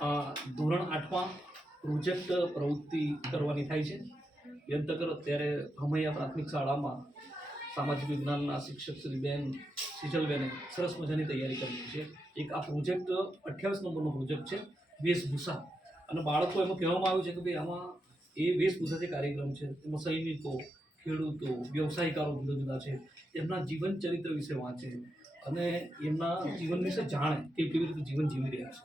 ધોરણ 8માં પ્રોજેક્ટ પ્રવૃત્તિ કરવાની થાય છે. એ અંતર્ગત અત્યારે હમૈયા પ્રાથમિક શાળામાં સામાજિક વિજ્ઞાનના શિક્ષક શ્રી બેન સિજલબેને સરસ મજાની તૈયારી કરી છે. એક આ પ્રોજેક્ટ 28 નંબરનો પ્રોજેક્ટ છે, વેશભૂષા. અને બાળકો એમાં કહેવામાં આવ્યું છે કે ભાઈ આમાં એ વેશભૂષા જે કાર્યક્રમ છે એમાં સૈનિકો, ખેડૂતો, વ્યવસાયિકારો જુદા જુદા છે, એમના જીવન ચરિત્ર વિશે વાંચે અને એમના જીવન વિશે જાણે કે કેવી રીતે જીવન જીવી રહ્યા છે.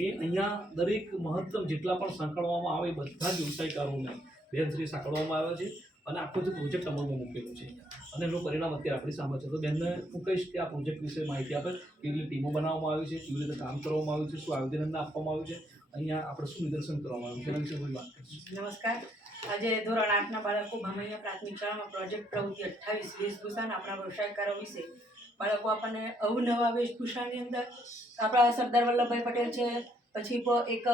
એ અહીંયા દરેક મહત્તમ જેટલા પણ સાંકળવામાં આવે એ બધા જ વ્યવસાયકારોને બેનશ્રી સાંકળવામાં આવ્યા છે અને આખો જે પ્રોજેક્ટ અમલમાં મૂકેલો છે અને એનું પરિણામ અત્યારે આપણી સામે છે. તો બેનને હું કહીશ કે આ પ્રોજેક્ટ વિશે માહિતી આપે, કેવી રીતે ટીમો બનાવવામાં આવી છે, કેવી રીતે કામ કરવામાં આવ્યું છે, શું આયોજન એમને આપવામાં આવ્યું છે, અહીંયા આપણે શું નિદર્શન કરવામાં આવ્યું છે, એના વિશે થોડી વાત કરીશું. નમસ્કાર. આજે ધોરણ 8ના બાળકો ભામૈયા પ્રાથમિક શાળામાં પ્રોજેક્ટ પ્રવૃત્તિ 28 વેશભૂષાના આપણા વ્યવસાયકારો વિશે બાળકો આપણને અવનવા વેશભૂષાની અંદર આપણા સરદાર વલ્લભભાઈ પટેલ છે, પછી એક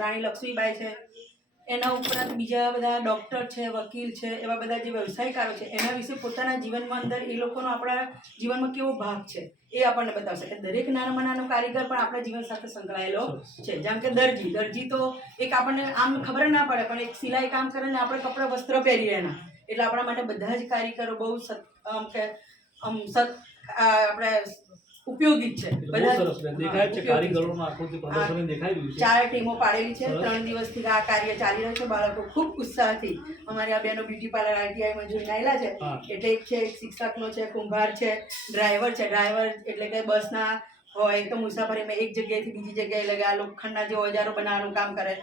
રાણી લક્ષ્મીબાઈ છે, એના ઉપરાંત બીજા બધા ડૉક્ટર છે, વકીલ છે, એવા બધા જે વ્યવસાયકારો છે એના વિશે પોતાના જીવનમાં અંદર એ લોકોનો આપણા જીવનમાં કેવો ભાગ છે એ આપણને બતાવશે કે દરેક નાનામાં નાનો કારીગર પણ આપણા જીવન સાથે સંકળાયેલો છે. જેમ કે દરજી તો એક આપણને આમ ખબર ના પડે પણ એક સિલાઈ કામ કરે ને આપણે કપડાં વસ્ત્ર પહેરીએ એના, એટલે આપણા માટે બધા જ કારીગરો બહુ આપણે ઉપયોગી છે. ચાર ટીમો પાડેલી છે, 3 દિવસથી આ કાર્ય ચાલી રહ્યું છે. બાળકો ખૂબ ઉત્સાહથી અમારી આ બેનો બ્યુટી પાર્લર આઈટીઆઈમાં જોઈને આવેલા છે. એટલે એક છે, એક શિક્ષકનો છે, કુંભાર છે, ડ્રાઈવર છે. ડ્રાઈવર એટલે કે બસના હોય તો મુસાફરીમાં એક જગ્યાએથી બીજી જગ્યાએ લગા લોખંડના જે ઓજારો બનાવવાનું કામ કરે.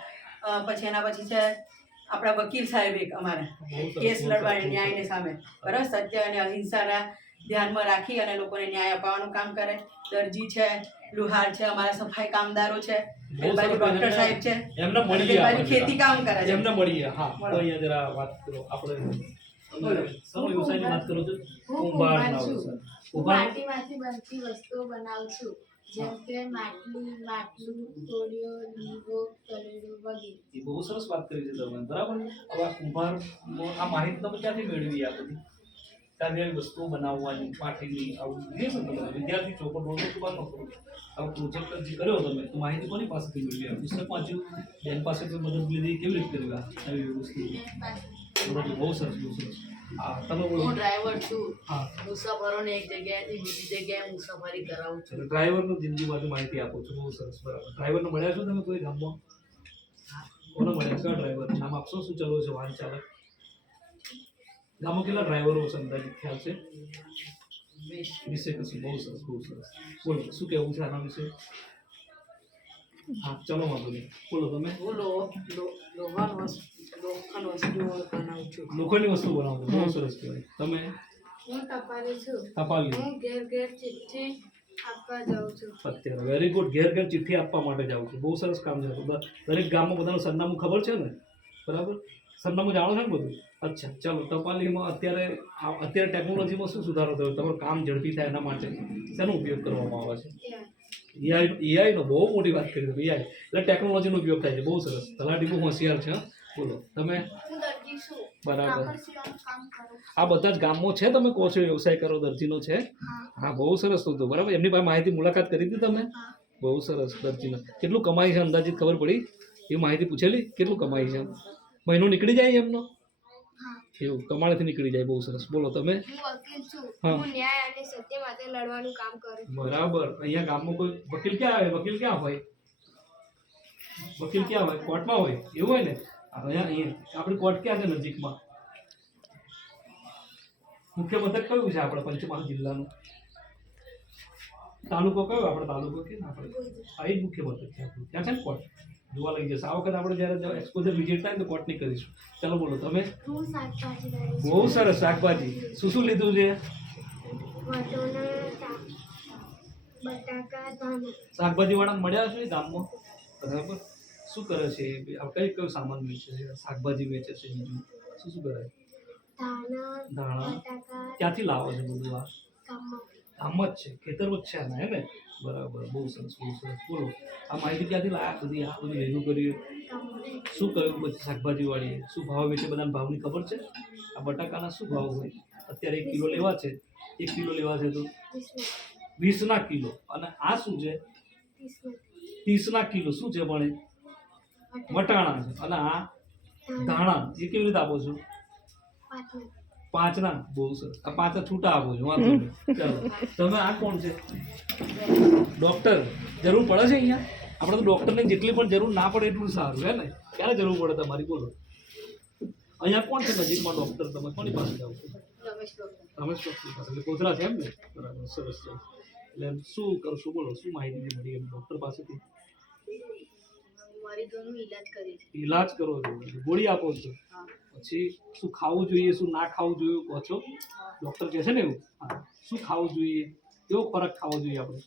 પછી એના પછી છે આપણા વકીલ સાહેબ, એક અમારા કેસ લડવાની ન્યાયની સામે બરાબર સત્ય અને અહિંસાના ધ્યાનમાં રાખી અને લોકોને ન્યાય અપાવવાનું કામ કરે. દરજી છે, લુહાર છે, અમારા સફાઈ કામદારો છે, ડોક્ટર સાહેબ છે, ખેતી કામ કરે છે. એમને મળીએ. હા, તો અહીંયા જરા વાત કરો. આપણે વ્યવસાયની વાત કરો છો. માટીમાંથી બનતી વસ્તુઓ બનાવું છું, જેમ કે માટલું, તોડિયો, લીંબો, તલેડો વગેરે. એ બહુ સરસ વાત કરી છે તમે, બરાબર. હવે આ કુંભાર આ માહિતી તમે ક્યાંથી મેળવી? આ બધી કાર્ય વસ્તુઓ બનાવવાની માટીની આવું વિદ્યાર્થી છો પણ રોજ બાર નો કરો આવો પ્રોજેક્ટ જે કર્યો તમે તો માહિતી કોની પાસેથી મેળવી? પુસ્તક વાંચ્યું, બેન પાસેથી મદદ લીધી, કેવી રીતે કર્યું આવી વસ્તુ? બહુ સરસ, બહુ સરસ. હા, તમે બોલો. હું ડ્રાઈવર છું. હા, મુસાફરોને એક જગ્યાએથી બીજી જગ્યાએ મુસાફરી કરાવું છું. ડ્રાઈવરનું જિંદગીમાંથી માહિતી આપો છો. બહુ સરસ, બરાબર. ડ્રાઈવરને મળ્યા છો તમે કોઈ ગામમાં? કોને મળ્યા છો? ડ્રાઈવર નામ આપશો? શું ચાલુ છે વાહન ચાલક? ગામમાં કેટલા ડ્રાઈવરો છે અંદાજિત ખ્યાલ છે? 20 કશું. બહુ સરસ, બહુ સરસ. બોલો, શું કહેવું છે આના વિશે? હા, ચલો વાંધો નહીં. બોલો તમે. લોખંડની વસ્તુ બનાવો છો. બહુ સરસ કહેવાય. તમે? હું ટપાલી છું. ટપાલી. હું ઘેર ચિઠ્ઠી આપવા જાઉં છું. અત્યારે વેરી ગુડ. ઘેર ચિઠ્ઠી આપવા માટે જાઉં છું. બહુ સરસ કામ છે. દરેક ગામમાં બધાનું સરનામું ખબર છે ને? બરાબર. સરનામું જાણો છો ને બધું? અચ્છા, ચાલો. ટપાલીમાં અત્યારે ટેકનોલોજીમાં શું સુધારો થયો? તમારું કામ ઝડપી થાય એના માટે શેનો ઉપયોગ કરવામાં આવે છે? એઆઈનો. બહુ મોટી વાત કરી તમે. એઆઈ એટલે ટેકનોલોજીનો ઉપયોગ થાય છે. બહુ સરસ. તલાટી બહુ હોશિયાર છે. બોલો તમે. બરાબર. આ બધા જ ગામમાં છે તમે કહો છો વ્યવસાય કરો દરજીનો છે? હા, બહુ સરસ. તો બરાબર. એમની પાસે માહિતી મુલાકાત કરી હતી તમે? બહુ સરસ. દરજીનો કેટલું કમાઈ છે અંદાજિત ખબર પડી? એ માહિતી પૂછેલી? કેટલું કમાઈ છે? મહિનો નીકળી જાય એમનો? એવું કમાણીથી નીકળી જાય. બહુ સરસ. બોલો તમે. બરાબર. અહીંયા ગામમાં કોઈ વકીલ ક્યાં આવે? વકીલ ક્યાં હોય? કોર્ટમાં હોય. એવું હોય ને? અહીંયા આપણી કોર્ટ ક્યાં છે નજીકમાં? મુખ્ય મથક કયું છે આપણે પંચમહાલ જિલ્લાનું? તાલુકો કયો? આપણે તાલુકો કે આપણે આ જ મુખ્ય મથક છે આપણું. ત્યાં છે ને કોર્ટ? જોવા લઈ જશે. આ વખત આપણે જ્યારે એક્સપોઝર વિઝિટ થાય તો કોર્ટની કરીશું. ચાલો બોલો તમે. બહુ સરસ. શાકભાજી શું લીધું છે? શાકભાજી વાળા મળ્યા છે ગામમાં? બરાબર. શું કરે છે? કયો સામાન વેચે છે? શાકભાજી વેચે છે? બીજું શું કરે? ધાણા. ક્યાંથી લાવો છો બધું? આ ગામમાં જ છે, ખેતરમાં જ છે આના, હે ને? બરાબર. બહુ સરસ, બહુ સરસ. બોલો, આ માહિતી ક્યાંથી લાયા બધી? આ બધું ભેગું કર્યું? શું કહ્યું પછી શાકભાજી વાળી? શું ભાવ વેચે? બધાને ભાવની ખબર છે? આ બટાકાના શું ભાવ હોય અત્યારે? 1 કિલો લેવા છે? 1 કિલો લેવા છે તો 20 કિલો. અને આ શું છે? 30 કિલો શું છે ભણે વટાણા છે અને આ ધાણા એ કેવી રીતે આપો છો 5ના બહુ સરસ આ 5 છૂટા આપો છો વાંધો નહીં. ચાલો તમે આ કોણ છે ડોક્ટર જરૂર પડે છે અહીંયા આપણે તો ડોક્ટરને જેટલી પણ જરૂર ના પડે એટલું સારું હે ને ક્યારે જરૂર પડે તમારી બોલો અહીંયા કોણ છે નજીકમાં ડોક્ટર તમે કોની પાસે જાઓ છો રમેશ ડોક્ટર પાસે એટલે કોથળા છે એમ ને બરાબર સરસ સરસ એટલે શું કરશો બોલો શું માહિતી મળી એમ ડોક્ટર પાસેથી ઈલાજ કરો છો ગોળી આપો છો પછી શું ખાવું જોઈએ શું ના ખાવું જોઈએ કહો છો ડોક્ટર કહે છે ને એવું હા શું ખાવું જોઈએ કેવો ખોરાક ખાવો જોઈએ આપણે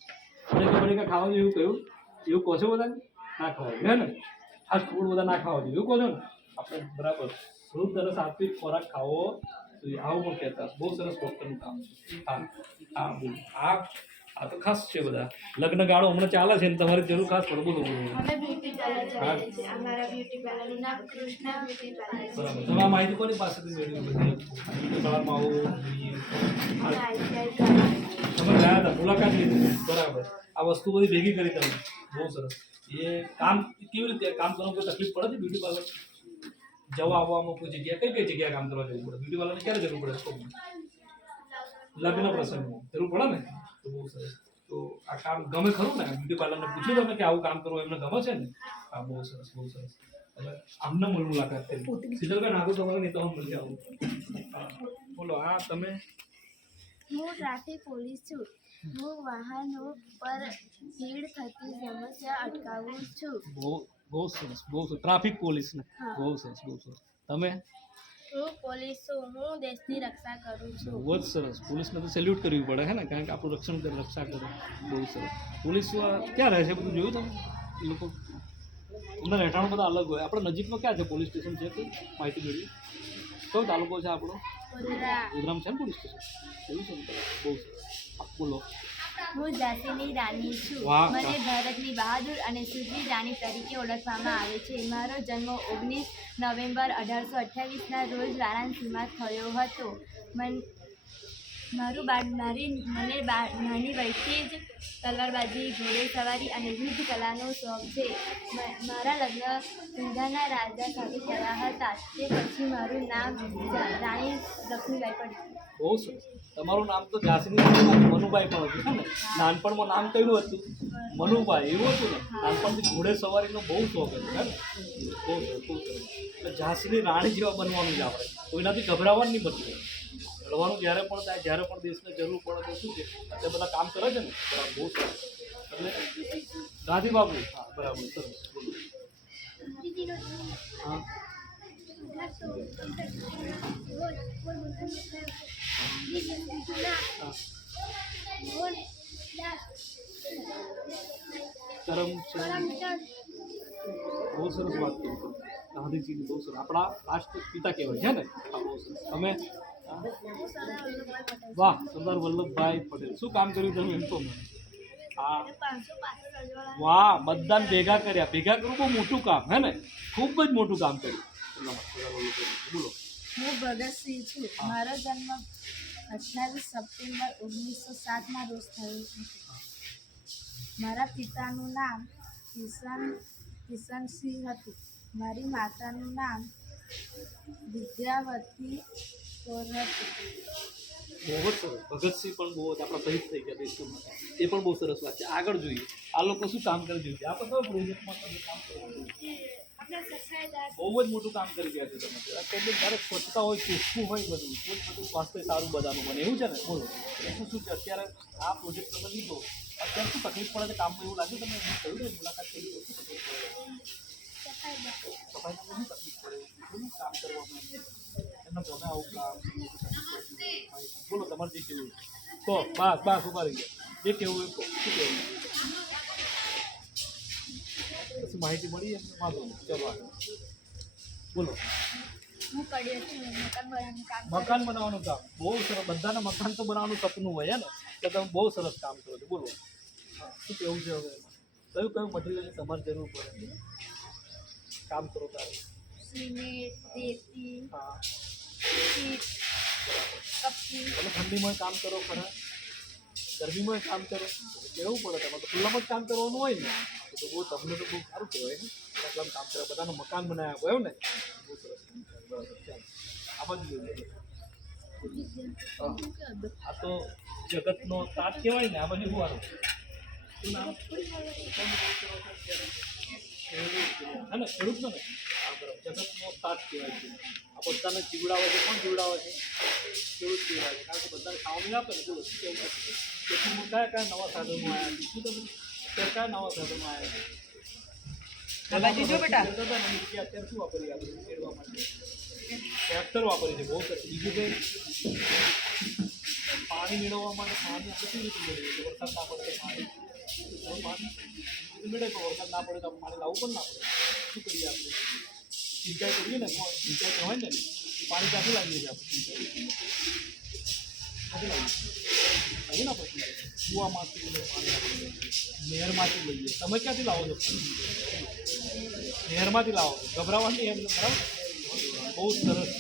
બટેકા ખાવા જોઈએ એવું કહ્યું એવું કહો છો બધા ના ખાવા જોઈએ હે ને ફાસ્ટ ફૂડ બધા ના ખાવા જોઈએ એવું કહો છો ને આપણે બરાબર શુદ્ધ અને સાત્વિક ખોરાક ખાવો જોઈએ આવું પણ કહેતા બહુ સરસ ડૉક્ટરનું કામ છે હા હા બોલો આ તો ખાસ છે બધા લગ્ન ગાળો હમણાં ચાલે છે ને તમારી જરૂર ખાસ પડે બોલો બોલો અમે બ્યુટી પાર્લર ચલાવીએ છીએ અમારા બ્યુટી પાર્લરનું નામ કૃષ્ણા બ્યુટી પાર્લર છે બરાબર તમે આ માહિતી કોની પાસેથી મેળવી બધી શાળામાં આવો જોઈએ તમે ગયા હતા મુલાકાત લીધી બરાબર આ વસ્તુ બધી ભેગી કરી તમે બહુ સરસ એ કામ કેવી રીતે કામ કરવાનું કોઈ તકલીફ પડે છે બ્યુટી પાર્લર જવા આવવામાં કોઈ જગ્યા કઈ જગ્યાએ કામ કરવા જવું પડે બ્યુટી પાર્લરની ક્યારે જરૂર પડે છે લગ્ન પ્રસંગમાં જરૂર પડે ને તો બહુ સરસ તો આ કામ ગમે ખરું ને બ્યુટી પાર્લરને પૂછ્યું તમે કે આવું કામ કરવું એમને ગમે છે ને હા બહુ સરસ એટલે આમને મુલાકાત કરી સિજલબેન આગળ તમારે નહીં તો હું મળી આવું બોલો હા તમે હું ટ્રાફિક પોલીસ છું હું વાહનો પર ભીડ થતી સમસ્યા અટકાવું છું બહુ સરસ ટ્રાફિક પોલીસ ને હા. બહુ સરસ તમે હું પોલીસ છું હું દેશની રક્ષા કરું છું બહુ જ સરસ પોલીસને તો સેલ્યુટ કરવી પડે હે ને કારણ કે આપણું રક્ષા કરે બહુ સરસ પોલીસ ક્યાં રહે છે બધું જોયું તમે એ લોકો એમના રહેઠાણો બધા અલગ હોય આપણે નજીકમાં ક્યાં છે પોલીસ સ્ટેશન છે કોઈ માહિતી મેળવી કયો તાલુકો છે આપણો ગોધરામ છે ને પોલીસ સ્ટેશન એવું છે ને બહુ સરસ બોલો હું ઝાંસીની રાણી છું વાહ, મને વાહ. ભારતની બહાદુર અને સૂરની રાણી તરીકે ઓળખવામાં આવે છે મારો જન્મ 19 નવેમ્બર 1828ના રોજ વારાણસીમાં થયો હતો મને નાની વયથી જ તલવારબાજી ઘોડેસવારી અને યુદ્ધ કલાનો શોખ છે મારા લગ્ન સિંધાના રાજા સાથે થયા હતા તે પછી મારું નામ રાણી લક્ષ્મીબાઈ પડ્યું બહુ સરસ તમારું નામ તો ઝાંસીની મનુભાઈ પણ હતું ને નાનપણમાં નામ કયું હતું મનુભાઈ એવું હતું ને નાનપણથી ઘોડે સવારીનો બહુ શોખ હતો હે ને બહુ સરસ એટલે ઝાંસીની રાણી જેવા બનવાનું છે આપણે કોઈનાથી ગભરાવાનું નહીં બનતું લડવાનું જ્યારે પણ થાય જ્યારે પણ દેશને જરૂર પડે તો શું છે તે બધા કામ કરે છે ને બરાબર બહુ સરસ એટલે ગાંધી બાબુ હા બરાબર સરસ બોલો હા કરમચંદ બહુ સરસ વાત કરી ગાંધીજીની બહુ સરસ આપણા રાષ્ટ્રપિતા કહેવાય છે ને હા બહુ સરસ તમે વાહ સરદાર વલ્લભભાઈ પટેલ શું કામ કર્યું તમે એમ તો હા વાહ બધાને ભેગા કરવું બહુ મોટું કામ હે ને ખૂબ જ મોટું કામ કર્યું બોલો હું ભગતસિંહ છું મારો જન્મ 28 સપ્ટેમ્બર 1907ના રોજ થયો હતો મારા પિતાનું નામ કિશનસિંહ હતું મારી માતાનું નામ વિદ્યાવતી કૌર હતું બહુ જ સરસ ભગતસિંહ પણ બહુ જ આપણા શહીદ થઈ ગયા દેશના માટે એ પણ બહુ સરસ વાત છે આગળ જોઈએ આ લોકો શું કામ કરી જોઈએ આપણે કયો પ્રોજેક્ટમાં તમે કામ કરો બહુ જ મોટું કામ કરી ગયા છે તમે અત્યારે જ્યારે સ્વચ્છતા હોય ચોખ્ખું હોય બધું તો જ બધું સ્વાસ્થ્ય સારું બધાનું બને એવું છે ને બોલો એટલું શું છે અત્યારે આ પ્રોજેક્ટ તમે લીધો અત્યારે શું તકલીફ પડે છે કામમાં એવું લાગે તમે કહ્યું ને મુલાકાત કરી તો શું તકલીફ પડે સફાઈમાં શું તકલીફ પડે શું કામ કરવામાં એમને ગમે આવું કામ બોલો તમારે જે કેવું તો બસ ઉભા રહી ગયા જે કેવું એ કહો શું કહેવું પછી માહિતી મળી એમને વાંધો નહીં ચલો આગળ બોલો હું કડિયો છું મકાન બનાવવાનું કામ બહુ સરસ બધાને મકાન તો બનાવવાનું સપનું હોય ને એટલે તમે બહુ સરસ કામ કરો છો બોલો શું કેવું છે હવે કયું મટીરિયલની તમારે જરૂર પડે કામ કરો તારે સિમેન્ટ રેતી હા ઈંટ કપચી તમે ઠંડીમાં કામ કરો ખરા ગરમીમાં કામ કરો કેવું પડે તમારે તો ખુલ્લામાં જ કામ કરવાનું હોય ને તો બહુ તમને તો બહુ સારું કહેવાય ને આટલામાં કામ કર્યા બધાનું મકાન બનાવ્યા હોય ને બહુ સરસ કામ કર્યું. બરાબર ચાલો આ બાજુ જોઈએ. આ તો જગતનો તાત કહેવાય ને આ બાજુ શું આનું શું નામ હા ને ખેડૂત ને આ બરાબર જગતનો તાત કહેવાય છે. આ બધાને જીવડાવે છે કોણ જીવડાવે છે ખેડૂત જીવડાવે છે કારણ કે બધાને ખાવાનું આપે ને બોલો શું કેવું નથી ખેતીમાં કયા નવા સાધનો આવ્યા છે શું તમે અત્યારે કયા નવા સાધનો આવ્યા છે આ બાજુ જો બેટા. અત્યારે શું વાપરીએ આપણે ખેડવા માટે ટ્રેક્ટર વાપરીએ છીએ બહુ સરસ. બીજું કંઈ પાણી મેળવવા માટે પાણી આપણે કેવી રીતે મેળવીએ છીએ વરસાદ ના પડે તો પાણી મેળવે તો વરસાદ ના પડે તો પાણી લાવવું પણ ના પડે શું કરીએ આપણે સિંચાઈ કરીએ ને સિંચાઈ તો હોય ને પાણી ક્યાંથી લાવીએ છીએ આપણે ક્યાંથી લાવીએ ને આપણે કૂવામાંથી લઈએ પાણી આપણે નહેરમાંથી લઈએ તમે ક્યાંથી લાવો છો નહેરમાંથી લાવો છો ગભરાવાની એમ બરાબર બહુ સરસ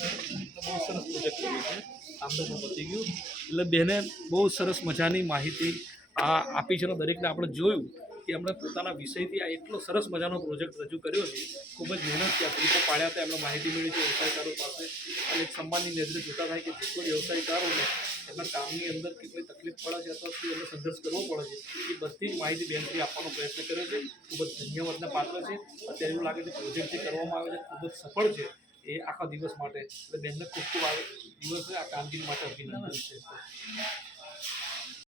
પ્રોજેક્ટ કર્યો છે આમને પણ પતી ગયું એટલે બેને બહુ સરસ મજાની માહિતી આ આપી છે અને દરેકને આપણે જોયું કે એમણે પોતાના વિષયથી આ એટલો સરસ મજાનો પ્રોજેક્ટ રજૂ કર્યો છે ખૂબ જ મહેનતથી આ ગ્રુપો પાડ્યા હતા એમને માહિતી મળી છે વ્યવસાયકારો પાસે અને એક સન્માનની નજરે જોતા થાય કે જે કોઈ વ્યવસાયકારોને એમના કામની અંદર કેટલી તકલીફ પડે છે અથવા શું એમને સંઘર્ષ કરવો પડે છે એ બધી જ માહિતી બેનથી આપવાનો પ્રયત્ન કર્યો છે ખૂબ જ ધન્યવાદના પાત્ર છે અત્યારે એવું લાગે છે પ્રોજેક્ટ જે કરવામાં આવે છે ખૂબ જ સફળ છે એ આખા દિવસ માટે એટલે બેનને ખૂબ ખૂબ દિવસ આ કામગીરી માટે અભિનંદન છે.